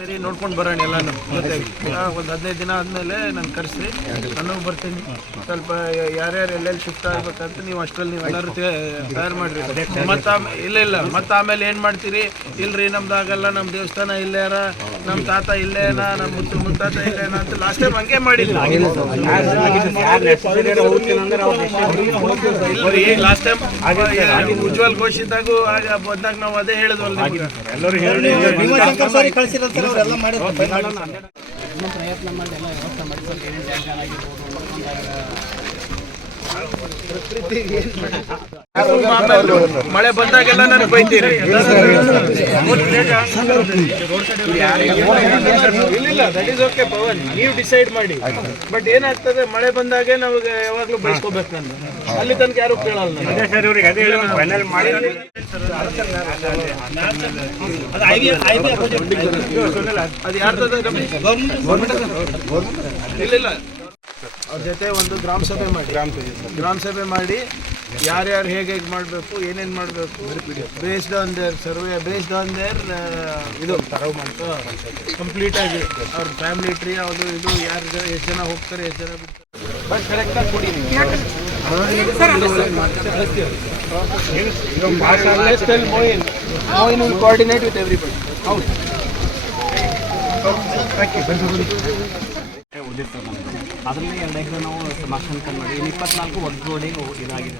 ಒಂದ್ಸರಿ ನೋಡ್ಕೊಂಡು ಬರೋಣ ಎಲ್ಲಾನು ಜೊತೆಗೆ. ಒಂದು 15 ದಿನ ಆದಮೇಲೆ ನಾನು ಕರೆಸಿ ನಾನು ಬರ್ತೀನಿ. ಸ್ವಲ್ಪ ಯಾರ್ಯಾರು ಎಲ್ಲೆಲ್ಲಿ ಶಿಫ್ಟ್ ಆಗ್ಬೇಕಂತ ನೀವು ಅಷ್ಟರಲ್ಲಿ ನೀವೆಲ್ಲರೂ ತಯಾರು ಮಾಡಿರಿ. ಮತ್ತು ಇಲ್ಲ ಮತ್ತು ಆಮೇಲೆ ಏನು ಮಾಡ್ತೀರಿ, ಇಲ್ರಿ ನಮ್ದು ಆಗಲ್ಲ, ನಮ್ಮ ದೇವಸ್ಥಾನ ಇಲ್ಲೇರ, ನಮ್ಮ ತಾತ ಇಲ್ಲೇನ, ನಮ್ಮ ಮುತ್ತಾತ ಇಲ್ಲೇನ ಅಂತ ಲಾಸ್ಟ್ ಟೈಮ್ ಹಂಗೆ ಮಾಡಿಲ್ಲ. ಲಾಸ್ಟ್ ಟೈಮ್ ಉಜ್ವಲ್ ಘೋಷಿತಾಗೂ ಬಂದಾಗ ನಾವು ಅದೇ ಹೇಳಿದ್ವಲ್ಲ ಪ್ರಯತ್ನ ಮಾಡಿ ಎಲ್ಲ ವ್ಯವಸ್ಥೆ ಮಾಡಿ ಸ್ವಲ್ಪ ಏನೇನು ಟ್ಯಾಂಕರ್ ಆಗಿರ್ಬೋದು ಮಳೆ ಬಂದಾಗೆಲ್ಲ ನನಗೆ ಬೈತೀರಿ. ಇಲ್ಲ ದಟ್ ಈಸ್ ಓಕೆ ಪವನ್, ನೀವು ಡಿಸೈಡ್ ಮಾಡಿ. ಬಟ್ ಏನಾಗ್ತದೆ, ಮಳೆ ಬಂದಾಗೆ ನಮಗೆ ಯಾವಾಗಲೂ ಬೈಸ್ಕೋಬೇಕು. ನಾನು ಅಲ್ಲಿ ತನಕ ಯಾರು ಕೇಳಲ್ಲ. ಅದು ಯಾರ್ದ ಇಲ್ಲ ಅವ್ರ ಜೊತೆ ಒಂದು ಗ್ರಾಮ ಸಭೆ ಮಾಡಿ ಯಾರ್ಯಾರು ಹೇಗೆ ಮಾಡಬೇಕು, ಏನೇನು ಮಾಡಬೇಕು, based on there survey, based on there ಇದು ಕಂಪ್ಲೀಟಾಗಿ ಅವ್ರ ಫ್ಯಾಮಿಲಿ ಟ್ರೀ ಅದು ಇದು, ಯಾರು ಎಷ್ಟು ಜನ ಹೋಗ್ತಾರೆ, ಎಷ್ಟು ಜನ ಬಿಡ್ತಾರೆ, ಬಟ್ ಕರೆಕ್ಟಾಗಿ ಕೊಡಿ. Moin will coordinate with everybody. ಹೌದು ಅದರಲ್ಲಿ 2 ಎಕರೆ ನಾವು ಸಮಾಕ್ಷಣ ಮಾಡಿ 24 ಒಗ್ಗೂಡಿ ಇದಾಗಿದೆ.